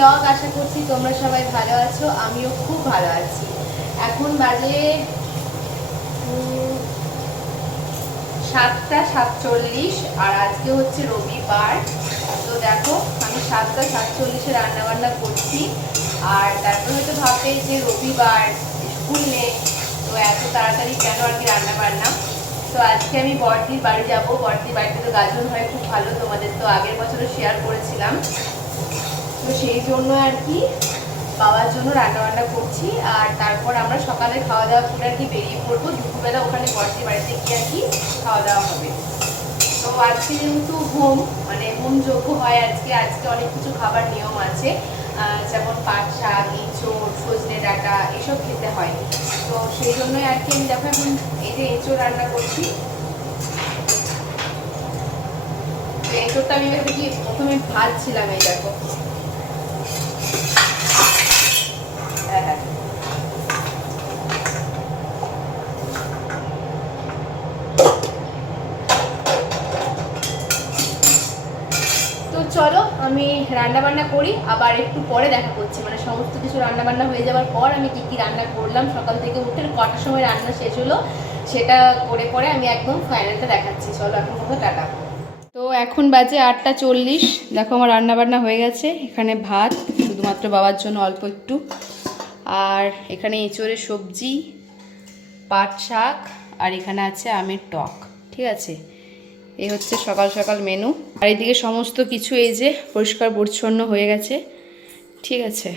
Blog. আশা করছি তোমরা সবাই ভালো আছো, আমিও খুব ভালো আছি। এখন বাজে 7:47 আর আজকে হচ্ছে রবিবার। তো দেখো আমি 7:47 রান্না বান্না করছি। আর তারপর হয়তো ভাববে যে রবিবার, স্কুল নেই, তো এত তাড়াতাড়ি কেন আর কি রান্না বান্না। তো আজকে আমি বড়দির বাড়ি যাব। বড়দির বাড়িতে তো গাজন হয় খুব ভালো, তোমাদের তো আগের বছরও শেয়ার করেছিলাম। তো সেই জন্য আর কি বাবার জন্য রান্না বান্না করছি। আর তারপর আমরা সকালে খাওয়া দাওয়া করে আর কি বেরিয়ে পড়বো। দুপুরবেলা ওখানে বড়দির বাড়িতে গিয়ে আর কি খাওয়া দাওয়া হবে। তো আজকে যেহেতু হোম যজ্ঞ হয়, আজকে অনেক কিছু খাবার নিয়ম আছে, যেমন পাট শাক, এঁচোড়, সজনে ডাঁটা এসব খেতে হয়। তো সেই জন্যই আর কি আমি দেখো এখন এই যে এঁচোড় রান্না করছি। এঁচোড়টা আমি কি প্রথমে ভাজছিলাম, এই দেখো। হ্যাঁ হ্যাঁ, তো চলো আমি রান্না বান্না করি, আবার একটু পরে দেখা করছি। মানে সমস্ত কিছু রান্না বান্না হয়ে যাওয়ার পর আমি কি কি রান্না করলাম, সকাল থেকে উঠে কটার সময় রান্না শেষ হলো, সেটা করে পরে আমি একদম ফাইনালটা দেখাচ্ছি। চলো এখন কথা টাটা। তো এখন বাজে 8:40। দেখো আমার রান্না বান্না হয়ে গেছে। এখানে ভাত শুধুমাত্র বাবার জন্য অল্প একটু, আর এখানে এঁচোড়ের সবজি, পাট শাক, আর এখানে আছে আমের টক। ঠিক আছে, এই হচ্ছে সকাল সকাল মেনু। আর এইদিকে সমস্ত কিছু এই যে পরিষ্কার পরিচ্ছন্ন হয়ে গেছে। ঠিক আছে,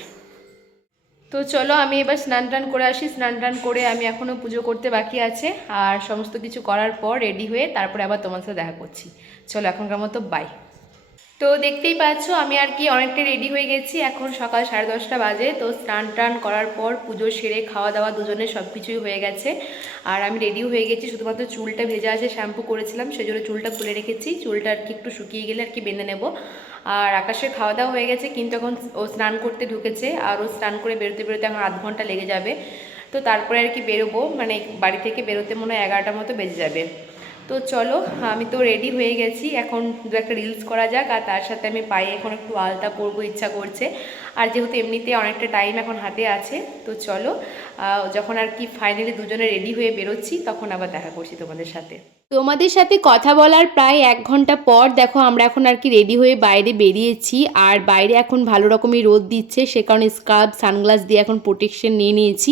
তো চলো আমি এবার স্নান টান করে আসি। স্নান টান করে আমি এখনও পুজো করতে বাকি আছে, আর সমস্ত কিছু করার পর রেডি হয়ে তারপরে আবার তোমার সাথে দেখা করছি। চলো এখনকার মতো বাই। তো দেখতেই পাচ্ছ আমি আর কি অনেকটা রেডি হয়ে গেছি। এখন সকাল 10:30 বাজে। তো স্নান টান করার পর পুজো সেরে খাওয়া দাওয়া দুজনের সব কিছুই হয়ে গেছে। আর আমি রেডিও হয়ে গেছি, শুধুমাত্র চুলটা ভেজা আছে, শ্যাম্পু করেছিলাম সেই জন্য চুলটা খুলে রেখেছি। চুলটা আর কি একটু শুকিয়ে গেলে আর কি বেঁধে নেব। আর আকাশের খাওয়া দাওয়া হয়ে গেছে, কিন্তু এখন ও স্নান করতে ঢুকেছে, আর ও স্নান করে বেরোতে বেরোতে আমার আধ ঘন্টা লেগে যাবে। তো তারপরে আর কি বেরোবো, মানে বাড়ি থেকে বেরোতে মনে হয় 11টার মতো বেজে যাবে। তো চলো আমি তো রেডি হয়ে গেছি, এখন দু একটা রিলস করা যাক। আর তার সাথে আমি পায়ে এখন একটু আলতা পরবো, ইচ্ছা করছে। আর যেহেতু এমনিতে অনেকটা টাইম এখন হাতে আছে, তো চলো যখন আর কি ফাইনালি দুজনে রেডি হয়ে বেরোচ্ছি তখন আবার দেখা করছি তোমাদের সাথে। তোমাদের সাথে কথা বলার প্রায় 1 ঘন্টা পর দেখো আমরা এখন আর কি রেডি হয়ে বাইরে বেরিয়েছি। আর বাইরে এখন ভালো রকমই রোদ দিচ্ছে, সে কারণে স্কার্ফ সানগ্লাস দিয়ে এখন প্রোটেকশন নিয়ে নিয়েছি।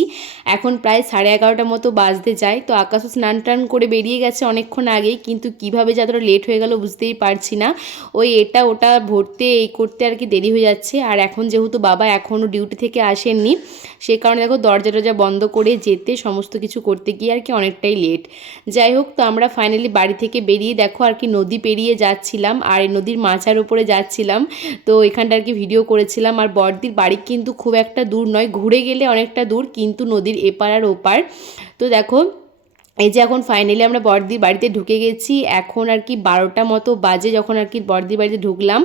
এখন প্রায় 11:30 মতো বাজতে যায়। তো আকাশও স্নান টান করে বেরিয়ে গেছে অনেকক্ষণ আগেই, কিন্তু কিভাবে যে এতটা লেট হয়ে গেল বুঝতেই পারছি না। ওই এটা ওটা ভরতে এই করতে আর কি দেরি হয়ে যাচ্ছে। আর এখন যেহেতু বাবা এখনও ডিউটি থেকে আসেননি, সে কারণে দেখো দরজা টরজা বন্ধ করে যেতে সমস্ত কিছু করতে গিয়ে আর কি অনেকটাই লেট। যাই হোক, তো আমরা ফাইনালি বাড়ি থেকে বেরিয়ে দেখো আর কি নদী পেরিয়ে যাচ্ছিলাম, আর এই নদীর মাচার উপরে যাচ্ছিলাম। তো এখানটা আর কি ভিডিও করেছিলাম। আর বড়দির বাড়ি কিন্তু খুব একটা দূর নয়, ঘুরে গেলে অনেকটা দূর, কিন্তু নদীর এপার আর ওপার। তো দেখো এই যে এখন ফাইনালি আমরা বড়দির বাড়িতে ঢুকে গেছি। এখন আর কি 12টা মতো বাজে যখন আর কি বড়দির বাড়িতে ঢুকলাম।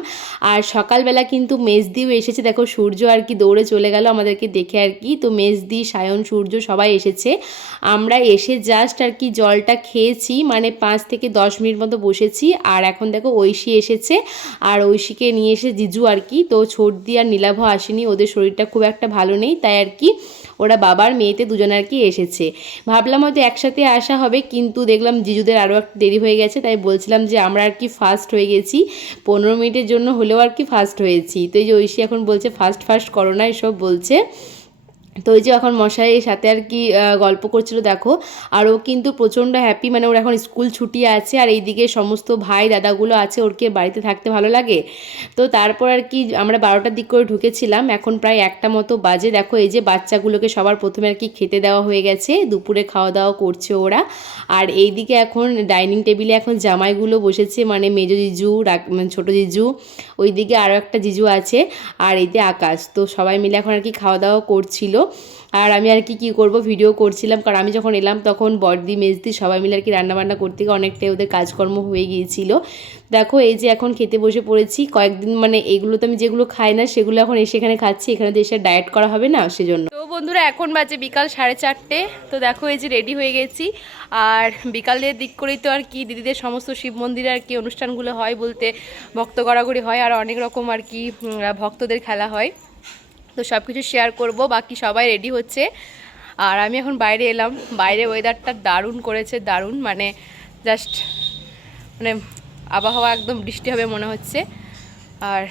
আর সকালবেলা কিন্তু মেজদিও এসেছে, দেখো সূর্য আর কি দৌড়ে চলে গেল আমাদেরকে দেখে আর কি। তো মেজদি, সায়ন, সূর্য সবাই এসেছে। আমরা এসে জাস্ট আর কি জলটা খেয়েছি, মানে 5 থেকে 10 মিনিট মতো বসেছি। আর এখন দেখো ঐশী এসেছে, আর ঐশীকে নিয়ে এসে জিজু আর কি। তো ছোটদি আর নীলাভ আসেনি, ওদের শরীরটা খুব একটা ভালো নেই, তাই আর কি ওরা বাবার মেয়েতে দুজন আর কি এসেছে। ভাবলাম হয়তো একসাথে আসা হবে, কিন্তু দেখলাম জিজুদের আরও একটু দেরি হয়ে গেছে, তাই বলছিলাম যে আমরা আর কি ফার্স্ট হয়ে গেছি, 15 মিনিটের জন্য হলেও আর কি ফার্স্ট হয়েছি। তো এই যে ঐশী এখন বলছে ফার্স্ট ফার্স্ট করো না, এসব বলছে। তো ওই যে এখন মশাইয়ের সাথে আর কি গল্প করছিল দেখো। আর ও কিন্তু প্রচণ্ড হ্যাপি, মানে ওর এখন স্কুল ছুটি আছে, আর এইদিকে সমস্ত ভাই দাদাগুলো আছে, ওরকে বাড়িতে থাকতে ভালো লাগে। তো তারপর আর কি আমরা 12টার দিক করে ঢুকেছিলাম, এখন প্রায় 1টা মতো বাজে। দেখো এই যে বাচ্চাগুলোকে সবার প্রথমে আর কি খেতে দেওয়া হয়ে গেছে, দুপুরে খাওয়া দাওয়া করছে ওরা। আর এইদিকে এখন ডাইনিং টেবিলে এখন জামাইগুলো বসেছে, মানে মেজো জিজু, ছোটো জিজু, ওইদিকে আরও একটা জিজু আছে, আর এইতে আকাশ। তো সবাই মিলে এখন আর কি খাওয়া দাওয়া করছিল। আর আমি আর কি করব, ভিডিও করছিলাম, কারণ আমি যখন এলাম তখন বড়দি মেজদি সবাই মিলে আর কি রান্নাবান্না করতে গিয়ে অনেকটাই ওদের কাজকর্ম হয়ে গিয়েছিল। দেখো এই যে এখন খেতে বসে পড়েছি। কয়েকদিন মানে এগুলো তো আমি যেগুলো খাই না সেগুলো এখন এসে এখানে খাচ্ছি, এখানে তো এসে ডায়েট করা হবে না সেজন্য। তো বন্ধুরা এখন বাজে বিকাল 4:30। তো দেখো এই যে রেডি হয়ে গেছি। আর বিকালের দিক করেই তো আর কি দিদিদের সমস্ত শিব মন্দিরে আর কি অনুষ্ঠানগুলো হয়, বলতে ভক্ত গড়াগড়ি হয়, আর অনেক রকম আর কি ভক্তদের খেলা হয়। তো সব কিছু শেয়ার করব। বাকি সবাই রেডি হচ্ছে আর আমি এখন বাইরে এলাম। বাইরে ওয়েদারটা দারুণ করেছে, দারুণ, মানে জাস্ট মানে আবহাওয়া একদম বৃষ্টি হবে মনে হচ্ছে। আর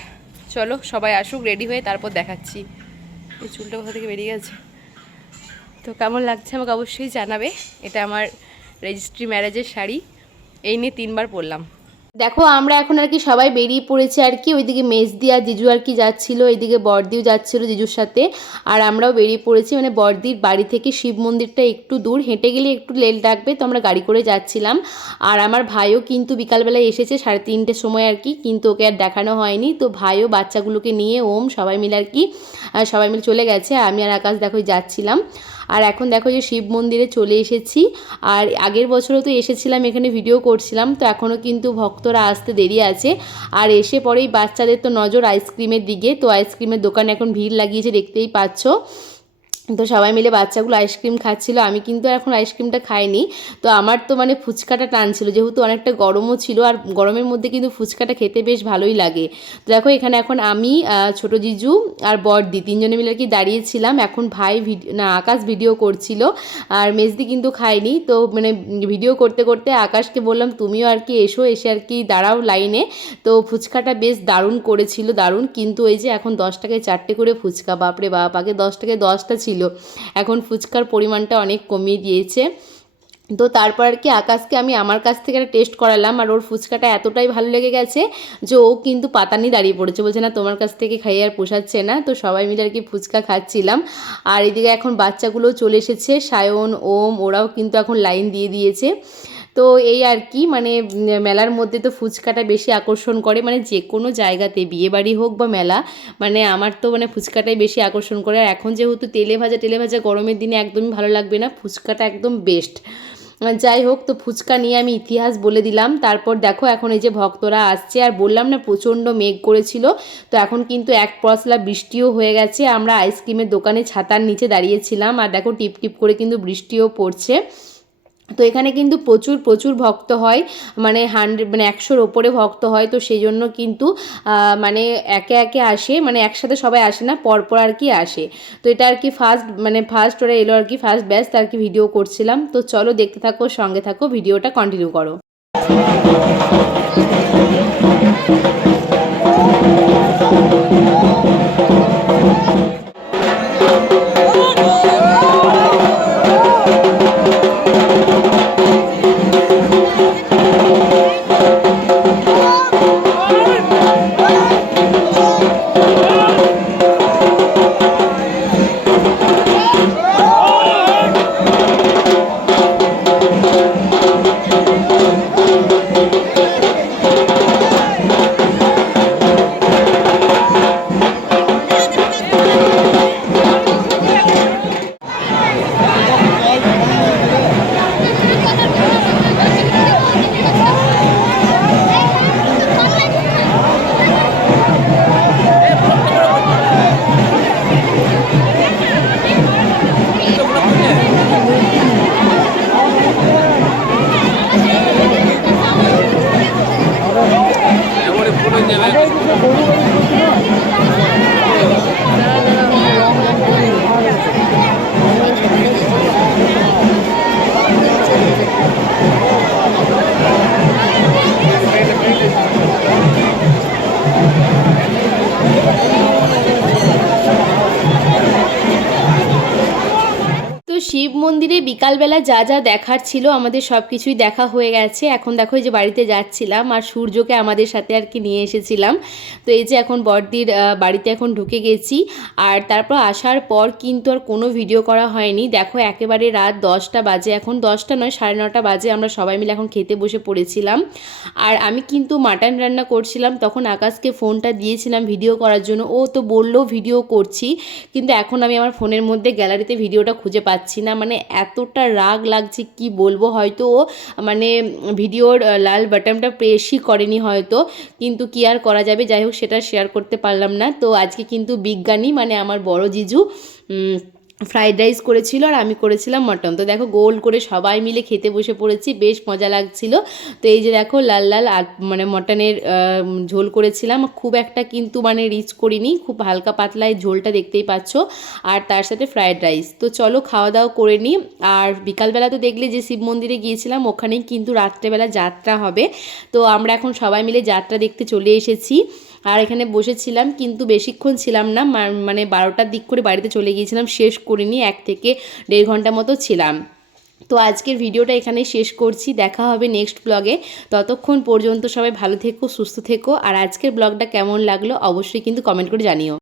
চলো সবাই আসুক রেডি হয়ে, তারপর দেখাচ্ছি। এই চুলটা কোথা থেকে বেরিয়ে গেছে। তো কেমন লাগছে আমাকে অবশ্যই জানাবে। এটা আমার রেজিস্ট্রি ম্যারেজের শাড়ি, এই নিয়ে 3বার পরলাম। দেখো আমরা এখন আর কি সবাই বেরিয়ে পড়েছি আর কি। ওইদিকে মেজদি আর জিজু আর কি যাচ্ছিলো, এইদিকে বড়দিও যাচ্ছিলো জিজুর সাথে, আর আমরাও বেরিয়ে পড়েছি। মানে বড়দির বাড়ি থেকে শিব মন্দিরটা একটু দূর, হেঁটে গেলে একটু লেট লাগবে, তো আমরা গাড়ি করে যাচ্ছিলাম। আর আমার ভাইও কিন্তু বিকালবেলায় এসেছে 3:30টার সময় আর কি, কিন্তু ওকে আর দেখানো হয়নি। তো ভাইও বাচ্চাগুলোকে নিয়ে সবাই মিলে আর কি সবাই মিলে চলে গেছে। আমি আর আকাশ দেখো যাচ্ছিলাম। আর এখন দেখো যে শিব মন্দিরে চলে এসেছি। আর আগের বছরও তো এসেছিলাম, এখানে ভিডিও করছিলাম, তো এখনও কিন্তু ভক্তরা আসতে দেরি আছে। আর এসে পরেই বাচ্চাদের তো নজর আইসক্রিমের দিকে, তো আইসক্রিমের দোকানে এখন ভিড় লাগিয়েছে, দেখতেই পাচ্ছ। তো সবাই মিলে বাচ্চাগুলো আইসক্রিম খাচ্ছিল, আমি কিন্তু এখন আইসক্রিমটা খাইনি। তো আমার তো মানে ফুচকাটা টানছিল, যেহেতু অনেকটা গরমও ছিল, আর গরমের মধ্যে কিন্তু ফুচকাটা খেতে বেশ ভালোই লাগে। তো দেখো এখানে এখন আমি, ছোট জিজু আর বড়দি 3জনে মিলে আর কি দাঁড়িয়েছিলাম। এখন ভাই আকাশ ভিডিও করছিল, আর মেজদি কিন্তু খায়নি। তো মানে ভিডিও করতে করতে আকাশকে বললাম তুমিও আর কি এসো, এসে আর কি দাঁড়াও লাইনে। তো ফুচকাটা বেশ দারুণ করেছিল, দারুণ। কিন্তু এই যে এখন 10 টাকায় 4টে করে ফুচকা, বাপরে বাপ, আগে 10 টাকায় 10টা ছিল, এখন ফুচকার পরিমাণটা অনেক কমিয়ে দিয়েছে। তো তারপর আর কি আকাশকে আমি আমার কাছ থেকে একটা টেস্ট করালাম, আর ওর ফুচকাটা এতটাই ভালো লেগে গেছে যে ও কিন্তু পাতা নিয়ে দাঁড়িয়ে পড়েছে, বলছে না তোমার কাছ থেকে খাইয়ে আর পোষাচ্ছে না। তো সবাই মিলে আর কি ফুচকা খাচ্ছিলাম। আর এদিকে এখন বাচ্চাগুলোও চলে এসেছে, সায়ন, ওরাও কিন্তু এখন লাইন দিয়ে দিয়েছে। তো এই আর কি, মানে মেলার মধ্যে তো ফুচকাটা বেশি আকর্ষণ করে, মানে যে কোনো জায়গাতে বিয়েবাড়ি হোক বা মেলা, মানে আমার তো মানে ফুচকাটাই বেশি আকর্ষণ করে। আর এখন যেহেতু তেলে ভাজা গরমের দিনে একদমই ভালো লাগবে না, ফুচকাটা একদম বেস্ট। যাই হোক, তো ফুচকা নিয়ে আমি ইতিহাস বলে দিলাম। তারপর দেখো এখন এই যে ভক্তরা আসছে, আর বললাম না প্রচণ্ড মেঘ করেছিল, তো এখন কিন্তু এক পশলা বৃষ্টিও হয়ে গেছে। আমরা আইসক্রিমের দোকানে ছাতার নিচে দাঁড়িয়েছিলাম, আর দেখো টিপ টিপ করে কিন্তু বৃষ্টিও পড়ছে। তো এখানে কিন্তু প্রচুর প্রচুর ভক্ত হয়, মানে 100-র ওপরে ভক্ত হয়। তো সেই জন্য কিন্তু মানে একে একে আসে, মানে একসাথে সবাই আসে না, পরপর আর কি আসে। তো এটা আর কি ফার্স্ট ওরা এলো আর কি, ফার্স্ট ব্যাচ, তার কি ভিডিও করছিলাম। তো চলো দেখতে থাকো, সঙ্গে থাকো, ভিডিওটা কন্টিনিউ করো। শিব মন্দিরে বিকালবেলা যা যা দেখার ছিল আমাদের সব কিছুই দেখা হয়ে গেছে। এখন দেখো এই যে বাড়িতে যাচ্ছিলাম, আর সূর্যকে আমাদের সাথে আর কি নিয়ে এসেছিলাম। তো এই যে এখন বড়দির বাড়িতে এখন ঢুকে গেছি, আর তারপর আসার পর কিন্তু আর কোনো ভিডিও করা হয়নি। দেখো একেবারে রাত 10টা বাজে, এখন 10টা নয় 9:30 বাজে, আমরা সবাই মিলে এখন খেতে বসে পড়েছিলাম। আর আমি কিন্তু মাটন রান্না করছিলাম, তখন আকাশকে ফোনটা দিয়েছিলাম ভিডিও করার জন্য, ও তো বললো ভিডিও করছি, কিন্তু এখন আমি আমার ফোনের মধ্যে গ্যালারিতে ভিডিওটা খুঁজে পাচ্ছি না। মানে এতটা রাগ লাগছে কি বলবো, হয়তো ও মানে ভিডিওর লাল বাটনটা প্রেসই করেনি হয়তো, কিন্তু কি আর করা যাবে। যাই হোক, সেটা শেয়ার করতে পারলাম না। তো আজকে কিন্তু বিজ্ঞানী মানে আমার বড় জিজু ফ্রাইড রাইস করেছিল আর আমি করেছিলাম মটন। তো দেখো গোল করে সবাই মিলে খেতে বসে পড়েছি, বেশ মজা লাগছিল। তো এই যে দেখো লাল লাল মানে মটনের ঝোল করেছিলাম, খুব একটা কিন্তু মানে রিচ করিনি, খুব হালকা পাতলা এই ঝোলটা দেখতেই পাচ্ছ, আর তার সাথে ফ্রাইড রাইস। তো চলো খাওয়া দাওয়া করে নিই। আর বিকালবেলা তো দেখলে যে শিব মন্দিরে গিয়েছিলাম, ওখানেই কিন্তু রাত্রেবেলা যাত্রা হবে। তো আমরা এখন সবাই মিলে যাত্রা দেখতে চলে এসেছি। আর এখানে বসেছিলাম, কিন্তু বেশিক্ষণ ছিলাম না, মানে 12টার দিক করে বাড়িতে চলে গিয়েছিলাম, শেষ করিনি, 1 থেকে 1.5 ঘন্টা মতো ছিলাম। তো আজকের ভিডিওটা এখানেই শেষ করছি, দেখা হবে নেক্সট ব্লগে। ততক্ষণ পর্যন্ত সবাই ভালো থেকো, সুস্থ থেকো। আর আজকের ব্লগটা কেমন লাগলো অবশ্যই কিন্তু কমেন্ট করে জানিও।